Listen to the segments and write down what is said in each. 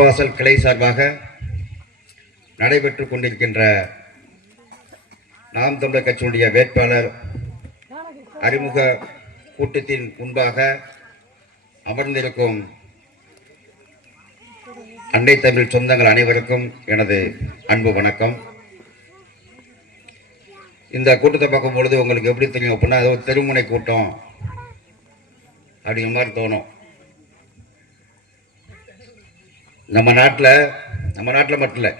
வாசல் கிளை சார்பாக நடைபெற்றுக் கொண்டிருக்கின்ற நாம் தமிழர் கட்சியினுடைய வேட்பாளர் அறிமுக கூட்டத்தின் முன்பாக அமர்ந்திருக்கும் அண்டை தமிழ் சொந்தங்கள் அனைவருக்கும் எனது அன்பு வணக்கம். இந்த கூட்டத்தை பார்க்கும் பொழுது உங்களுக்கு எப்படி தெரியும் அப்படின்னா, அது ஒரு தெருமுனை கூட்டம் அப்படிங்கிற மாதிரி தோணும். நம்ம நாட்டில் மட்டும் இல்லை,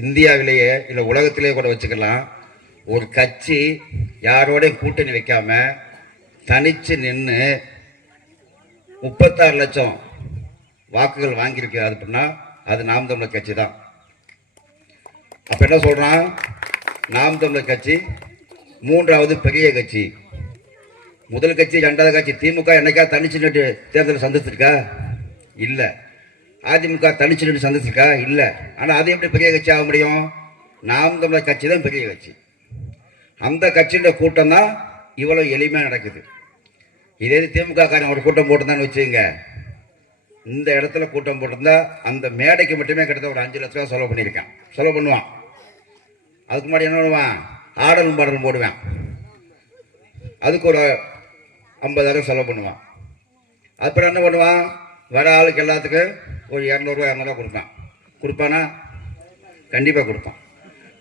இந்தியாவிலேயே இல்லை உலகத்திலேயே கூட வச்சுக்கலாம். ஒரு கட்சி யாரோடையும் கூட்டணி வைக்காம தனிச்சு நின்று 36 லட்சம் வாக்குகள் வாங்கியிருக்கு அப்படின்னா அது நாம் தமிழர் கட்சி தான். அப்ப என்ன சொல்றான், நாம் தமிழர் கட்சி மூன்றாவது பெரிய கட்சி. முதல் கட்சி, இரண்டாவது கட்சி திமுக என்னைக்கா தனிச்சு நின்று தேர்தல் சந்திச்சிருக்கா? இல்லை. அதிமுக தனிச்சு நின்று சந்திச்சிருக்கா? இல்லை. ஆனால் அது எப்படி பெரிய கட்சி ஆக முடியும்? நாம் தமிழர் கட்சி தான் பெரிய கட்சி. அந்த கட்சியோட கூட்டம் தான் இவ்வளவு எளிமையாக நடக்குது. இதே திமுக காரன் ஒரு கூட்டம் போட்டுருந்தான்னு வச்சுங்க, இந்த இடத்துல கூட்டம் போட்டிருந்தா அந்த மேடைக்கு மட்டுமே கிட்டத்தட்ட ஒரு 5 லட்ச ரூபா செலவு பண்ணுவான். அதுக்கு முன்னாடி என்ன பண்ணுவான், ஆடலும் பாடலும் போடுவேன், அதுக்கு ஒரு 50,000 செலவு பண்ணுவான். அப்புறம் என்ன பண்ணுவான், வர ஆளுக்கு எல்லாத்துக்கும் ஒரு 200 ரூபா 200 கொடுப்பானா? கண்டிப்பாக கொடுப்பான்.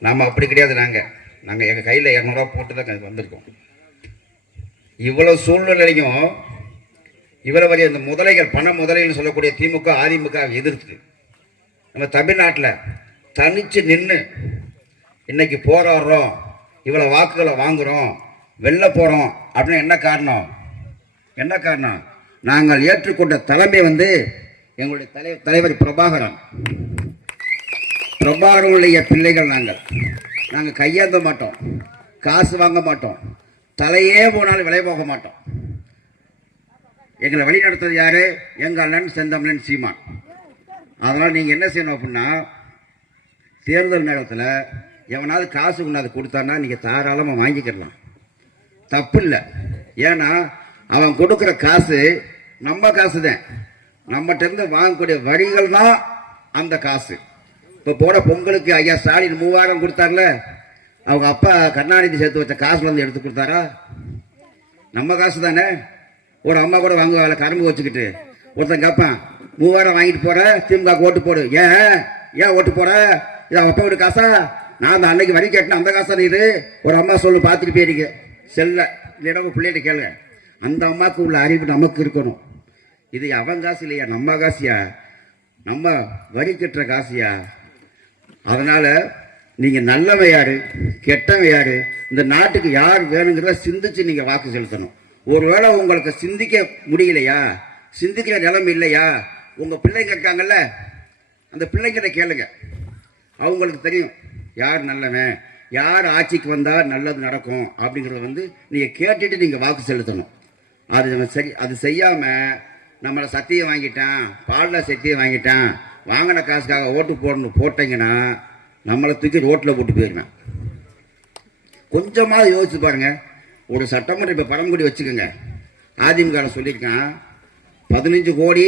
நாம் அப்படி கிடையாது. நாங்கள் எங்கள் கையில் 200 ரூபா போட்டு தான் வந்திருக்கோம். இவ்வளவு சூழ்நிலையும் இவ்வளவு வரைய இந்த முதலைகள், பண முதலைகள் சொல்லக்கூடிய திமுக அதிமுக எதிர்த்து நம்ம தமிழ்நாட்டில் தனிச்சு நின்று இன்னைக்கு போராடுறோம், இவ்வளவு வாக்குகளை வாங்குறோம், வெல்ல போறோம் அப்படின்னு என்ன காரணம்? நாங்கள் ஏற்றுக்கொண்ட தலைமை எங்களுடைய தலைவர் பிரபாகரனுடைய பிள்ளைகள். நாங்கள் கையேந்த மாட்டோம், காசு வாங்க மாட்டோம், தலையே போனாலும் விலை போக மாட்டோம். எங்களை வழி நடத்துறது யாரு? எங்கள் அண்ணன் செந்தமிழன் சீமான். அதனால் நீங்கள் என்ன செய்யணும் அப்படின்னா, தேர்தல் நேரத்தில் எவனாவது காசு கொண்டாந்து கொடுத்தான்னா நீங்கள் தாராளமாக வாங்கிக்கிடலாம், தப்பு இல்லை. ஏன்னா அவன் கொடுக்குற காசு நம்ம காசு தான், நம்மகிட்ட இருந்து வாங்கக்கூடிய வரிகள் தான் அந்த காசு. இப்போ போட பொங்கலுக்கு ஐயா ஸ்டாலின் 3000 கொடுத்தார்ல, அவங்க அப்பா கருணாநிதி சேர்த்து வச்ச காசுல இருந்து எடுத்து கொடுத்தாரா? நம்ம காசு தானே. ஒரு அம்மா கூட வாங்குவாங்க கரும்பு வச்சுக்கிட்டு. ஒருத்தன் கேட்பான், 3000 வாங்கிட்டு போற, திமுக ஓட்டு போடு. ஏன் ஓட்டு போற? இது அவங்க அப்பா வீட்டு காசா? நான் அந்த அன்னைக்கு வரி கேட்டேன், அந்த காசா இது? ஒரு அம்மா சொல்லு, பார்த்துட்டு போயிருக்க செல்ல இல்லைன்னா உங்க பிள்ளைகிட்ட கேளுங்க. அந்த அம்மாவுக்கு உள்ள அறிவு நமக்கு இருக்கணும். இது அவன் காசு இல்லையா, நம்ம காசியா, நம்ம வரி கட்டுற காசியா? அதனால நீங்க நல்லவன் யாரு, கெட்டவன் யாரு, இந்த நாட்டுக்கு யார் வேணுங்கிறத சிந்திச்சு நீங்க வாக்கு செலுத்தணும். ஒருவேளை உங்களுக்கு சிந்திக்க முடியலையா, சிந்திக்கிற நிலைமை இல்லையா, உங்க பிள்ளைங்க இருக்காங்கல்ல, அந்த பிள்ளைங்கிட்ட கேளுங்க. அவங்களுக்கு தெரியும் யார் நல்லவன், யார் ஆட்சிக்கு வந்தா நல்லது நடக்கும் அப்படிங்கிறத நீங்க கேட்டுட்டு நீங்க வாக்கு செலுத்தணும். அது செய்யாம நம்மளை சத்தியம் வாங்கிட்டான், பாலில் சத்தியம் வாங்கிட்டான், வாங்கின காசுக்காக ஓட்டு போட்டீங்கன்னா நம்மளை தூக்கி ரோட்டில் போட்டு போயிருவேன். கொஞ்சமாவது யோசிச்சு பாருங்க. ஒரு சட்டமன்ற இப்போ பரமக்குடி வச்சுக்கோங்க, அதிமுக சொல்லியிருக்கான் 15 கோடி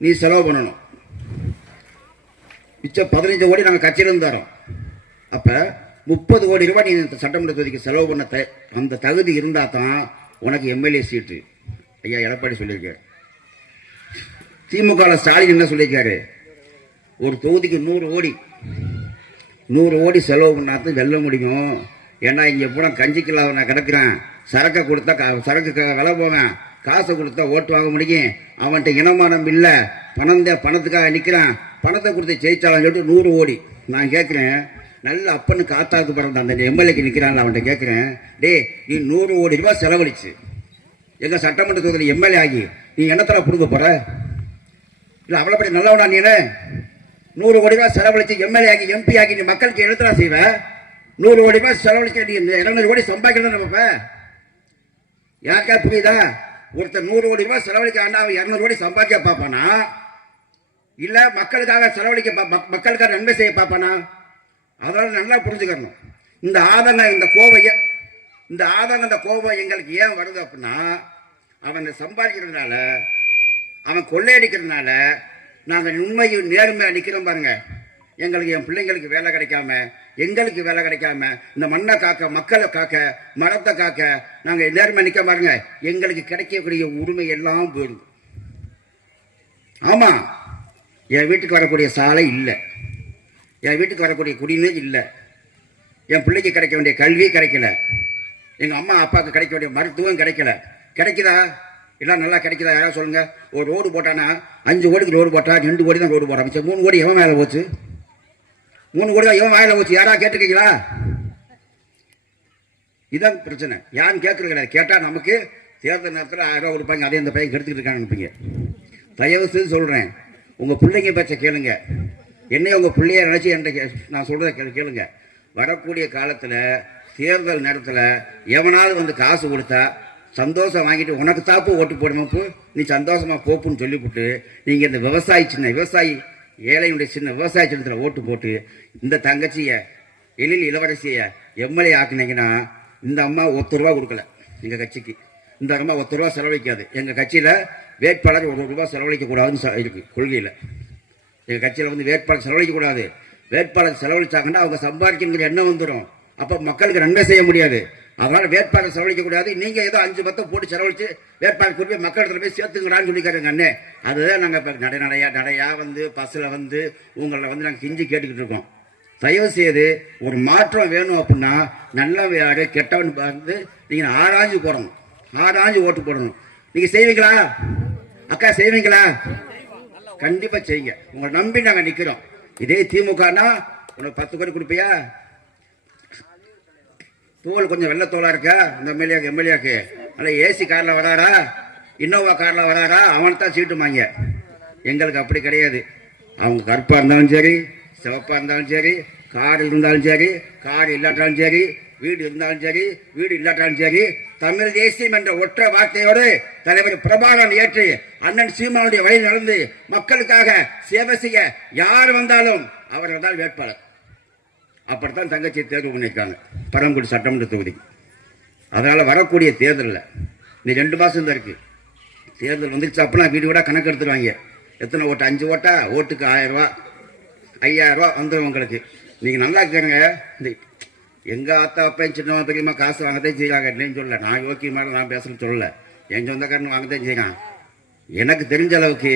நீ செலவு பண்ணணும், மிச்சம் 15 கோடி நாங்கள் கட்சியிலிருந்து தரோம். அப்போ 30 கோடி ரூபாய் நீ இந்த சட்டமன்ற தொகுதிக்கு செலவு பண்ண அந்த தகுதி இருந்தால் தான் உனக்கு எம்எல்ஏ சீட்டு. ஐயா எடப்பாடி சொல்லியிருக்காரு. திமுக ஸ்டாலின் என்ன சொல்லியிருக்காரு, ஒரு தொகுதிக்கு 100 கோடி செலவு பண்ணாதான் வெல்ல முடியும். ஏன்னா இங்கே போனால் கஞ்சிக்கெல்லாம் நான் கிடக்குறேன், சரக்கை கொடுத்தா சரக்கு விலை போவேன், காசை கொடுத்தா ஓட்டு வாங்க முடியும், அவன்கிட்ட இனமானம் இல்லை, பணத்துக்காக நிற்கிறான், பணத்தை கொடுத்து ஜெயிச்சாலும் சொல்லிட்டு 100 கோடி. நான் கேட்குறேன், நல்ல அப்பன்னு காத்தாக்கு பிறந்த அந்த எம்எல்ஏக்கு நிற்கிறான், அவன்கிட்ட கேட்குறேன், டே நீ 100 கோடி ரூபாய் செலவழிச்சு எங்கள் சட்டமன்ற தொகுதியில் எம்எல்ஏ ஆகி நீ என்னத்தர கொடுக்க போற? இல்லை அவ்வளோப்படி நல்லவனா நீ? 100 கோடி ரூபாய் செலவழிச்சு எம்எல்ஏ ஆகி எம்பி ஆகி நீ மக்களுக்கு எழுத்தலாம் செய்வ? 100 கோடி ரூபாய் செலவழிச்சு நீ 200 கோடி சம்பாதிக்கணும் நம்ம யாருக்கா புரியுதா? ஒருத்தர் 100 கோடி ரூபாய் செலவழிக்க ஆண்டா 200 கோடி சம்பாதிக்க பார்ப்பானா, இல்ல மக்களுக்காக செலவழிக்க மக்களுக்காக நன்மை செய்ய பார்ப்பானா? அதனால நல்லா புரிஞ்சுக்கணும். இந்த ஆதங்கம், இந்த கோபம் எங்களுக்கு ஏன் வருது அப்படின்னா, அவன் சம்பாதிக்கிறதுனால, அவன் கொள்ளையடிக்கிறதுனால நாங்கள் உண்மையும் நேர்மையாக நிற்கிறோம் பாருங்க. எங்களுக்கு என் பிள்ளைங்களுக்கு வேலை கிடைக்காம, எங்களுக்கு வேலை கிடைக்காம, இந்த மண்ணை காக்க, மக்களை காக்க, மரத்தை காக்க நாங்கள் நேர்மையாக நிற்க பாருங்க. எங்களுக்கு கிடைக்கக்கூடிய உரிமை எல்லாம் போயிடும். ஆமாம், என் வீட்டுக்கு வரக்கூடிய சாலை இல்லை, என் வீட்டுக்கு வரக்கூடிய குடிநீர் இல்லை, என் பிள்ளைக்கு கிடைக்க வேண்டிய கல்வி கிடைக்கல, எங்கள் அம்மா அப்பாவுக்கு கிடைக்க வேண்டிய மருத்துவம் கிடைக்கல. கிடைக்குதா? எல்லாம் நல்லா கிடைக்குதா? யாராவது சொல்லுங்க. ஒரு ரோடு போட்டானா 5 கோடிக்கு ரோடு போட்டா 2 கோடி தான் ரோடு போட மிச்சம் 3 கோடி எவன் மேலே போச்சு? 3 கோடி தான் எவன் மேலே போச்சு? யாராவது கேட்டுருக்கீங்களா? இதான் பிரச்சனை. யாரும் கேட்கறது கிடையாது. கேட்டால் நமக்கு தேர்தல் நேரத்தில் 1000 ரூபா கொடுப்பாங்க, அதே இந்த பையன் கெடுத்துக்கிட்டு இருக்கான்னு நினைப்பீங்க. தயவு செய்து சொல்கிறேன், உங்கள் பிள்ளைங்க பேச்ச கேளுங்க. என்னைய உங்கள் பிள்ளைய நினச்சி என்கிட்ட நான் சொல்கிறத கேளுங்க. வரக்கூடிய காலத்தில் தேர்தல் நேரத்தில் எவனாவது வந்து காசு கொடுத்தா சந்தோஷம் வாங்கிட்டு உனக்கு தாப்பு ஓட்டு போடுமப்பு, நீ சந்தோஷமா போப்புன்னு சொல்லிவிட்டு நீங்கள் இந்த விவசாயி ஏழையுடைய சின்ன விவசாய சின்னத்தில் ஓட்டு போட்டு இந்த தங்கச்சியை எழில் இளவரசியை எம்எல்ஏ ஆக்குனீங்கன்னா, இந்த அம்மா ₹1 கொடுக்கல எங்கள் கட்சிக்கு, இந்த அம்மா ₹1 செலவழிக்காது. எங்கள் கட்சியில் வேட்பாளர் ₹1 செலவழிக்கக்கூடாதுன்னு இருக்கு கொள்கையில். எங்கள் கட்சியில் வந்து வேட்பாளர் செலவழிக்கக்கூடாது. வேட்பாளர் செலவழிச்சாங்கன்னா அவங்க சம்பாதிக்கிற எண்ணம் வந்துடும். அப்போ மக்களுக்கு நன்மை செய்ய முடியாது. அதனால வேட்பாளர் செலவழிக்கக்கூடாது. நீங்கள் ஏதோ 5-10 போட்டு செலவழித்து வேட்பாளர் குறிப்பி மக்களிடத்துல போய் சேர்த்துங்கடான்னு சொல்லிக்காருங்க அண்ணே. அதுதான் நாங்கள் இப்போ நடையா வந்து பஸ்ஸில் வந்து உங்களை வந்து நாங்கள் கிஞ்சி கேட்டுக்கிட்டு இருக்கோம். தயவு செய்து ஒரு மாற்றம் வேணும் அப்படின்னா நல்லவன் யாரு கெட்டவன் பார்த்து நீங்கள் ஆராய்ஞ்சு போடணும், ஆராய்ஞ்சு ஓட்டு போடணும். நீங்கள் செய்வீங்களா அக்கா? செய்வீங்களா? கண்டிப்பாக செய்யுங்க. உங்களை நம்பி நாங்கள் நிற்கிறோம். இதே திமுகனா உனக்கு 10 கோடி கொடுப்பியா? தோல் கொஞ்சம் வெள்ளத்தோலா இருக்கா இந்த எம்எல்ஏக்கு? நல்லா ஏசி காரில் வராரா, இன்னோவா காரில் வராரா, அவன்தான் சீட்டுமாங்க. எங்களுக்கு அப்படி கிடையாது. அவங்க கருப்பாக இருந்தாலும் சரி, சிவப்பாக இருந்தாலும் சரி, கார் இருந்தாலும் சரி, கார் இல்லாட்டாலும் சரி, வீடு இருந்தாலும் சரி, வீடு இல்லாட்டாலும் சரி, தமிழ் தேசியம் என்ற ஒற்றை வார்த்தையோடு தலைவர் பிரபாகரன் ஏற்று அண்ணன் சீமானுடைய வழி நடந்து மக்களுக்காக சேவை செய்ய யார் வந்தாலும் அவர்கள் தான் வேட்பாளர். அப்படித்தான் தங்கச்சி தேர்வு பண்ணியிருக்காங்க பரமக்குடி சட்டமன்ற தொகுதி. அதனால் வரக்கூடிய தேர்தலில் இந்த 2 மாதம் தான் இருக்குது. தேர்தல் வந்துருச்சு அப்பெல்லாம் வீடு வீடாக கணக்கு எடுத்துருவாங்க. எத்தனை ஓட்டு? 5 ஓட்டா? ஓட்டுக்கு 1000 ரூபா, 5000 ரூபா வந்துடும் உங்களுக்கு. நீங்கள் நல்லா கேளுங்க. இந்த எங்கள் அத்தா அப்பையும் சின்னவன் பெரியம்மா காசு வாங்கத்தான் செய்கிறாங்க இல்லைன்னு சொல்லலை. நான் யோக்கியமாக நான் பேசுகிறேன்னு சொல்லலை. என் சொந்தக்காரன் வாங்கத்தான் செய்கிறான். எனக்கு தெரிஞ்ச அளவுக்கு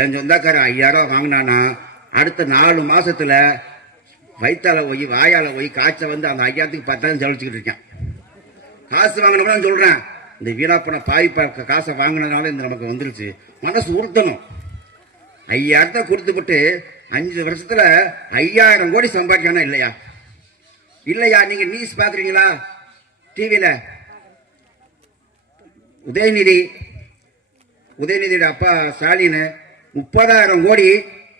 என் சொந்தக்காரன் 5000 ரூபா வாங்கினான்னா அடுத்த 4 மாதத்தில் வயிற்றால போய் வாயால் போய் காய்ச்சல் வந்து அந்த 5000த்துக்கு 10,000 செலவழிச்சுக்கிட்டு இருக்கேன். காசு வாங்கினோம்னா சொல்கிறேன். இந்த வீணாப்பண பாய் காசை வாங்கினதுனால இந்த நமக்கு வந்துருச்சு. மனசு உறுத்தணும். 5000 கொடுத்துப்பட்டு 5 வருஷத்துல 5000 கோடி சம்பாதிக்கணும் இல்லையா? இல்லையா? நீங்க நியூஸ் பாக்குறீங்களா டிவியில? உதயநிதியோட அப்பா ஸ்டாலின் 30,000 கோடி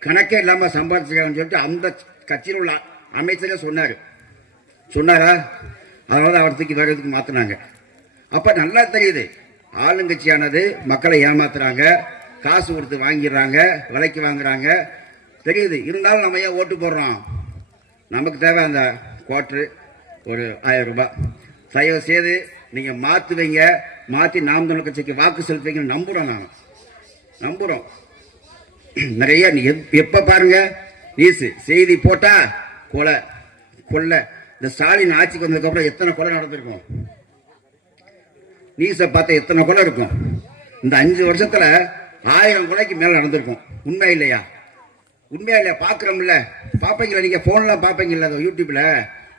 கணக்கே இல்லாம சம்பாதிச்சிருக்காங்கன்னு சொல்லிட்டு அந்த கட்சியில் உள்ள அமைச்சரே சொன்னாரா? அதனால அவர் தூக்கி வர்றதுக்கு மாத்தினாங்க. அப்ப நல்லா தெரியுது ஆளுங்கட்சியானது மக்களை ஏமாத்துறாங்க, காசு கொடுத்து வாங்கிடுறாங்க, விலைக்கு வாங்குறாங்க தெரியுது. இருந்தாலும் நம்ம ஏன் ஓட்டு போடுறோம்? நமக்கு தேவை அந்த குவார்ட்ரு ஒரு 1000 ரூபாய். தயவு செய்து நீங்க மாத்துவீங்க, மாத்தி நாம் தமிழர் கட்சிக்கு வாக்கு செலுத்துவீங்கன்னு நம்புறோம். நான் நம்புறோம். நிறைய எப்ப பாருங்க நியூஸ் செய்தி போட்டா கொலை. இந்த ஸ்டாலின் ஆட்சிக்கு வந்ததுக்கு அப்புறம் எத்தனை கொலை நடந்திருக்கும்? நியூஸை பார்த்தா எத்தனை கொலை இருக்கும்? இந்த 5 வருஷத்துல 1000 கொலைக்கு மேல நடந்திருக்கும். உண்மை இல்லையா? உண்மையா இல்லையா? பாக்குறோம்ல, பாப்பீங்களா? நீங்க போன்லாம் பாப்பீங்கல்ல, யூடியூப்ல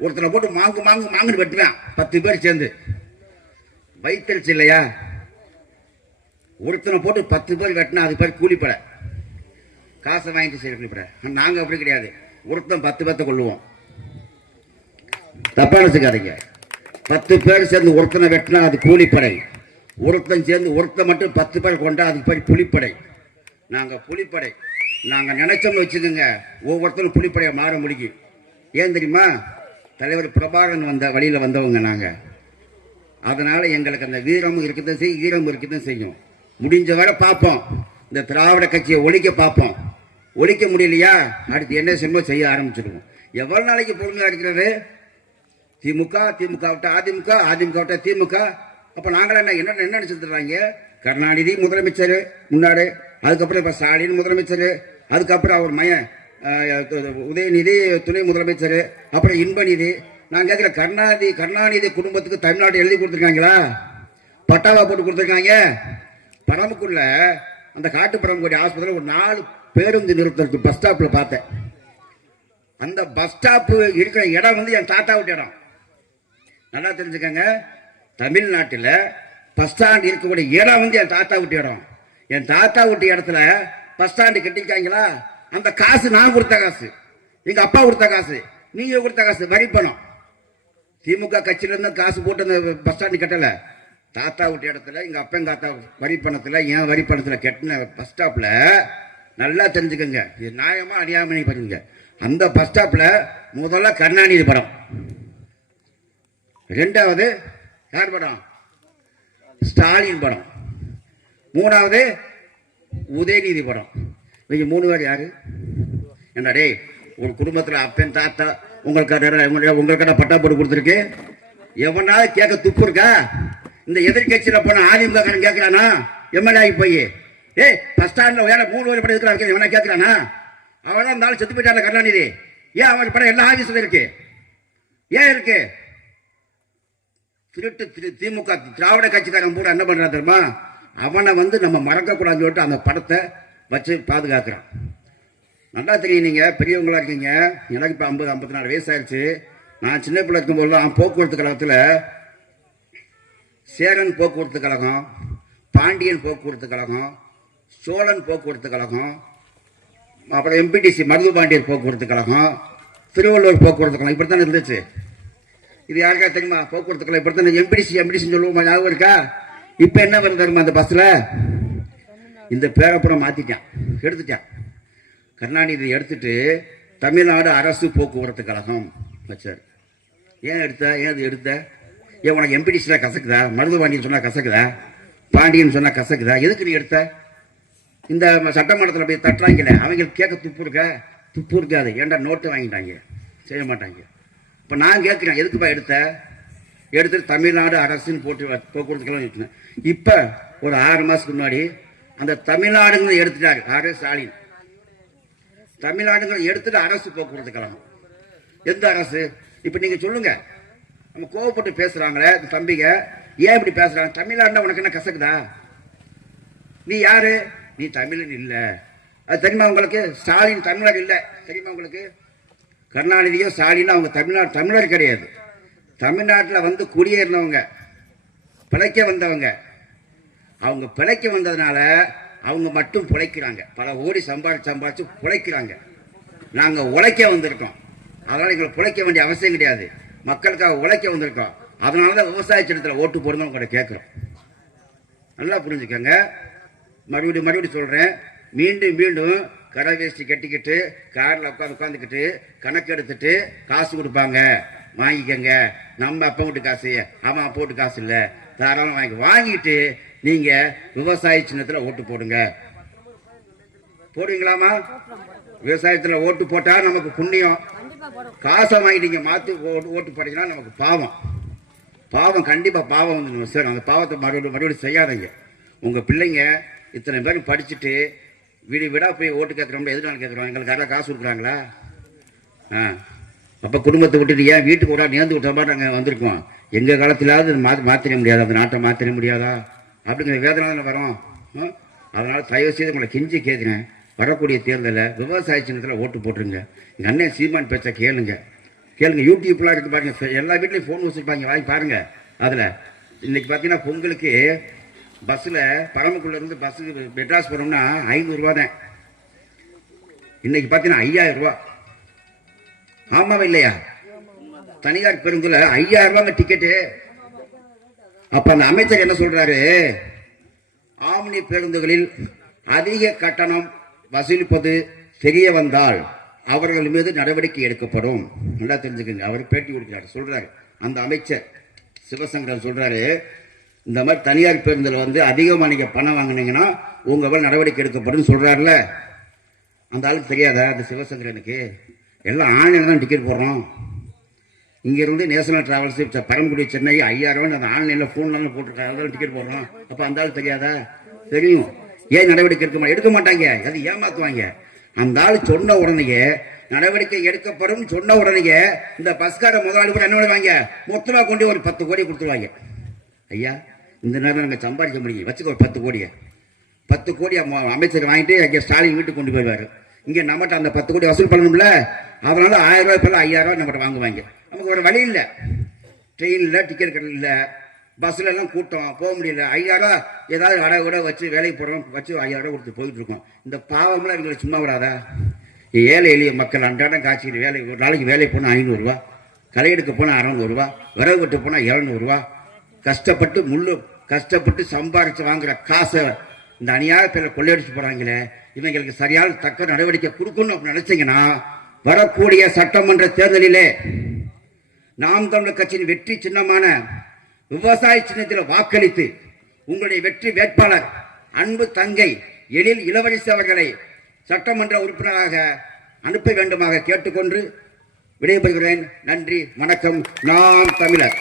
ஒருத்தனை போட்டு மாங்குன்னு வெட்டுவேன் 10 பேர் சேர்ந்து. வைத்தறிச்சு இல்லையா? ஒருத்தனை போட்டு 10 பேர் வெட்டினா அது பேர் கூலிப்படை, காசை வாங்கிட்டு செய்ய கூலிப்படை. நாங்க அப்படி கிடையாது. ஒருத்தன் 10 பேர்த்த கொள்ளுவோம். தப்பா நினைச்சுக்காதீங்க. 10 பேர் சேர்ந்து ஒருத்தனை வெட்டினா அது கூலிப்படை. ஒருத்தன் சேர்ந்து ஒருத்தன் மட்டும் 10 பேர் கொண்டா அதுக்கு பேர் புலிப்படை. நாங்க புலிப்படை. நாங்க நினைச்சோம்னு வச்சுக்கோங்க, ஒவ்வொருத்தரும் புலிப்படையை மாற முடியும். ஏன் தெரியுமா? தலைவர் பிரபாகரன் வந்த வழியில வந்தவங்க நாங்க. அதனால எங்களுக்கு அந்த வீரமும் இருக்கதான் செய்யும், ஈரமும் இருக்கதான் செய்யும். முடிஞ்ச வரை பார்ப்போம். இந்த திராவிட கட்சியை ஒழிக்க பார்ப்போம். ஒழிக்க முடியலையா அடுத்து என்ன செய்ய ஆரம்பிச்சிருவோம். எவ்வளவு நாளைக்கு பொறுமையா இருக்கிறது? திமுக விட்ட அதிமுக விட்ட திமுக. அப்ப நாங்கள என்ன நினைச்சிருந்தாங்க? கருணாநிதி முதலமைச்சர் முன்னாடி, அதுக்கப்புறம் இப்ப ஸ்டாலின் முதலமைச்சர், அதுக்கப்புறம் அவர் மையன் உதயநிதி துணை முதலமைச்சர், அப்புறம் இன்பநிதி. நான் கேட்குற கருணாநிதி குடும்பத்துக்கு தமிழ்நாடு எழுதி கொடுத்துருக்காங்களா? பட்டாவா போட்டு கொடுத்துருக்காங்க? பரமக்குள்ள அந்த காட்டு பரமக்குடி ஆஸ்பத்திரியில் ஒரு 4 பேருந்து நிறுத்தம் பஸ் ஸ்டாப்ல பார்த்தேன். அந்த பஸ் ஸ்டாப் இருக்கிற இடம் வந்து என் தாத்தா விட்ட இடம். நல்லா தெரிஞ்சுக்கங்க, தமிழ்நாட்டில் பஸ் ஸ்டாண்ட் இருக்கக்கூடிய இடம் வந்து என் தாத்தா விட்ட இடம். என் தாத்தா விட்ட இடத்துல பஸ் ஸ்டாண்டு கட்டிருக்காங்களா? அந்த காசு நான் கொடுத்த காசு, எங்க அப்பா கொடுத்த காசு, நீங்க கொடுத்த காசு, வரி பணம். திமுக கட்சியில இருந்து காசு போட்டு அந்த பஸ் ஸ்டாண்டு கட்டல. தாத்தா விட்ட இடத்துல எங்க அப்பா எங்க தாத்தா வரி பணத்துல, என் வரி பணத்துல கட்டின பஸ் ஸ்டாப்ல நல்லா தெரிஞ்சுக்கங்க, இது நியாயமா அநியாயமா பண்ணுங்க. அந்த பஸ் ஸ்டாப்ல முதல்ல கருணாநிதி படம், 2வது யார் படம்? ஸ்டாலின் படம், 3வது உதயநிதி படம். இவங்க 3 பேர் யாரு? என்ன டே, ஒரு குடும்பத்தில் அப்பன் தாத்தா உங்களுக்கு பட்டா போட்டு கொடுத்துருக்கு. எவனாவது கேட்க துப்பு இருக்கா? இந்த எதிர்கட்சியில் போன அதிமுக காரன் கேட்கிறானா? எம்எல்ஏ ஆகி போய் பஸ் ஸ்டாண்ட்ல வேற 3 பேர் படம் இருக்கிறாங்க, எவனா கேட்கிறானா? அவன் இருந்தாலும் செத்து போயிட்டாங்க கருணாநிதி. ஏன் அவன் படம் எல்லா ஆபீஸ்ல இருக்கு? ஏன் இருக்கு? திருட்டு திமுக திராவிட கட்சிக்காரன் கூட என்ன பண்றான் தெரியுமா? அவனை வந்து நம்ம மறக்க கூடாதுன்னு சொல்லிட்டு அந்த படத்தை வச்சு பாதுகாக்கிறான். நல்லா தெரியும், நீங்க பெரியவங்களா இருக்கீங்க. எனக்கு இப்ப 50-54 வயசு ஆயிடுச்சு. நான் சின்ன பிள்ளை இருக்கும்போது போக்குவரத்து கழகத்துல சேரன் போக்குவரத்து கழகம், பாண்டியன் போக்குவரத்து கழகம், சோழன் போக்குவரத்து கழகம், அப்புறம் எம்பிடிசி மருது பாண்டியர் போக்குவரத்து கழகம், திருவள்ளூர் போக்குவரத்து கழகம், இப்படித்தான் இருந்துச்சு. இது யாருக்கா தெரியுமா? போக்குவரத்து கழகம் இப்படித்தான் எம்பிடிசி சொல்லுவோம், ஞாபகம் இருக்கா? இப்ப என்ன வருது தெரியுமா? அந்த பஸ்ல இந்த பேரப்புறம் மாத்திட்டான், எடுத்துட்டான். கருணாநிதி எடுத்துட்டு தமிழ்நாடு அரசு போக்குவரத்து கழகம் வச்சார். ஏன் எடுத்த? ஏன் அது எடுத்த? ஏன் உனக்கு எம்பிடிசில கசக்குதா? மருது பாண்டியன் சொன்னா கசக்குதா? பாண்டியன் சொன்னா கசக்குதா? எதுக்கு நீ எடுத்த? இந்த சட்டமன்றத்தில் போய் தட்டுறாங்கல்ல, அவங்களுக்கு கேட்க துப்பு இருக்காது. ஏன்டா நோட்டு வாங்கிட்டாங்க, செய்ய மாட்டாங்க. இப்போ நான் கேட்குறேன், எதுக்குப்பா எடுத்துட்டு தமிழ்நாடு அரசுன்னு போட்டு போக்குவரத்துக்கெல்லாம் வச்சுனேன். இப்போ ஒரு 6 மாதத்துக்கு முன்னாடி அந்த தமிழ்நாடுங்களை எடுத்துட்டாரு ஆர் ஸ்டாலின். தமிழ்நாடுகளை எடுத்துட்டு அரசு போக்குவரத்து கழகம். எந்த அரசு? இப்போ நீங்க சொல்லுங்க. நம்ம கோவப்பட்டு பேசுறாங்களே தம்பிங்க, ஏன் இப்படி பேசுறாங்க? தமிழ்நாடுனா உனக்கு என்ன கசக்குதா? நீ யாரு? நீ தமிழன் இல்ல. அது தெரியுமா உங்களுக்கு? ஸ்டாலின் தமிழர் இல்ல, தெரியுமா உங்களுக்கு? கருணாநிதியும் ஸ்டாலினும் அவங்க தமிழர் கிடையாது. தமிழ்நாட்டில் வந்து குடியேறினவங்க, பிழைக்க வந்தவங்க. அவங்க பிழைக்க வந்ததுனால அவங்க மட்டும் பிழைக்கிறாங்க. பல கோடி சம்பாதிச்சு பிழைக்கிறாங்க. நாங்க உழைக்க வந்திருக்கோம், அதனால எங்களுக்கு பிழைக்க வேண்டிய அவசியம் கிடையாது. மக்களுக்காக உழைக்க வந்திருக்கோம். அதனாலதான் விவசாய சட்டத்தில் ஓட்டு போடணும் உங்களை கேட்கிறோம். நல்லா புரிஞ்சுக்கங்க. மறுபடியும் சொல்றேன், மீண்டும் கடை வேஷ்டி கட்டிக்கிட்டு கார்ல உட்காந்துக்கிட்டு கணக்கு எடுத்துட்டு காசு கொடுப்பாங்க, வாங்கிக்கங்க. நம்ம அப்பா வீட்டு காசு, அவன் அப்பா வீட்டு காசு இல்ல, தாராளம் வாங்கிட்டு நீங்க விவசாய சின்னத்துல ஓட்டு போடுங்க. போடுவீங்களாமா? விவசாயத்துல ஓட்டு போட்டா நமக்கு புண்ணியம். காசை வாங்கிட்டீங்க மாத்தி ஓட்டு போட்டீங்கன்னா நமக்கு பாவம். கண்டிப்பா பாவம் வந்து சார். அந்த பாவத்தை மறுபடியும் செய்யாதீங்க. உங்க பிள்ளைங்க இத்தனை பேர் படிச்சுட்டு வீடா போய் ஓட்டு கேட்கறோம், எதுனாலும் கேட்கறோம். எங்களுக்கு யாராவது காசு கொடுக்குறாங்களா? அப்ப குடும்பத்தை விட்டுட்டு ஏன் வீட்டுக்கு ஒரு நேர்ந்து விட்ட மாதிரி நாங்கள் வந்திருக்கோம். எங்க காலத்திலாவது மாத்திர முடியாதா? அந்த நாட்டை மாத்திர முடியாதா? அப்படிங்கிற வேதனை தானே வரும். அதனால தயவு செய்து உங்களை கெஞ்சி கேட்கிறேன், வரக்கூடிய தேர்தலில் விவசாய சின்னத்தில் ஓட்டு போட்டுருங்க. எங்க அண்ணன் சீமான் பேச்ச கேளுங்க. யூடியூப்லாம் இருக்கு பாருங்க, எல்லா வீட்லையும் ஃபோன் வச்சுருப்பாங்க, வாங்கி பாருங்க. அதில் இன்னைக்கு பார்த்தீங்கன்னா பொங்கலுக்கு பஸ்ஸில் பரமக்குள்ள இருந்து பஸ்ஸுக்கு மெட்ராஸ் போகிறோம்னா 500 ரூபா தான். இன்னைக்கு பார்த்தீங்கன்னா 5000 ரூபா. ஆமாவா இல்லையா? தனியார் பேருந்துல 5000 ரூபாங்க டிக்கெட்டு. அப்ப அந்த அமைச்சர் என்ன சொல்றாரு? ஆம்னி பேருந்துகளில் அதிக கட்டணம் வசூலிப்பது தெரிய வந்தால் அவர்கள் மீது நடவடிக்கை எடுக்கப்படும். நல்லா தெரிஞ்சுக்கங்க. அவர் பேட்டி கொடுக்கிறார், சொல்றாரு அந்த அமைச்சர் சிவசங்கரன் சொல்றாரு, இந்த மாதிரி தனியார் பேருந்துல வந்து அதிகமாக நீங்க பணம் வாங்கினீங்கன்னா உங்க மேல நடவடிக்கை எடுக்கப்படும் சொல்றாருல. அந்த ஆளுக்கு தெரியாதா? அந்த சிவசங்கரனுக்கு எல்லாம் ஆன்லைன்ல தான் டிக்கெட் போடுறோம். இங்க இருந்து நேஷனல் டிராவல்ஸ் பரமக்குடி சென்னை 5000 ரூபாய் அந்த ஆன்லைன்ல போன்ல போட்டுருக்காங்க, டிக்கெட் போடுறோம். அப்ப அந்த ஆள் தெரியாதா? தெரியும். ஏன் நடவடிக்கை எடுக்க மாட்டாங்க? அது ஏமாத்துவாங்க. அந்த ஆள் சொன்ன உடனேயே நடவடிக்கை எடுக்கப்படும் சொன்ன உடனேயே இந்த பஸ்கார முதலாளி கூட என்ன பண்ணுவாங்க, மொத்தமாக கொண்டு ஒரு 10 கோடி கொடுத்துருவாங்க. ஐயா இந்த நேரம் நாங்கள் சம்பாதிக்க முடியும், வச்சுக்க ஒரு 10 கோடியை 10 கோடி அமைச்சர் வாங்கிட்டு அங்கே ஸ்டாலின் வீட்டுக்கு கொண்டு போயிடுவார். இங்கே நம்மகிட்ட அந்த 10 கோடி வசூல் பண்ணணும்ல, அதனால 1000 ரூபாய் பேர் 5000 ரூபாய் நம்மகிட்ட வாங்குவாங்க. நமக்கு ஒரு வழி இல்லை, ட்ரெயினில் டிக்கெட் கடை இல்லை, பஸ்ஸில் எல்லாம் கூட்டம் போக முடியல. 5000 ரூபா ஏதாவது வடை விட வச்சு வேலைக்கு போடுறோம், வச்சு 5000 ரூபா கொடுத்து போயிட்டு இருக்கோம். இந்த பாவம்லாம் எங்களுக்கு சும்மா விடாதா? ஏழை எளிய மக்கள் அன்றாடம் காய்ச்சிக்கிட்டு வேலை, ஒரு நாளைக்கு வேலைக்கு போனால் 500 ரூபா, களை எடுக்க போனால் 600 ரூபா, விறகு வெட்டு போனால் 200 ரூபா, கஷ்டப்பட்டு சம்பாரிச்சு வாங்குற காசை இந்த அநியாய பேரை கொள்ளையடிச்சு போறாங்களே, இவங்களுக்கு சரியான தக்க நடவடிக்கை கொடுக்கணும் அப்படின்னு நினைச்சீங்கன்னா வரக்கூடிய சட்டமன்ற தேர்தலிலே நாம் தமிழர் கட்சியின் வெற்றி சின்னமான விவசாய சின்னத்தில் வாக்களித்து உங்களுடைய வெற்றி வேட்பாளர் அன்பு தங்கை எழில் இளவரசி அவர்களை சட்டமன்ற உறுப்பினராக அனுப்ப வேண்டுமாக கேட்டுக்கொண்டு விடைபெறுகிறேன். நன்றி, வணக்கம். நாம் தமிழர்.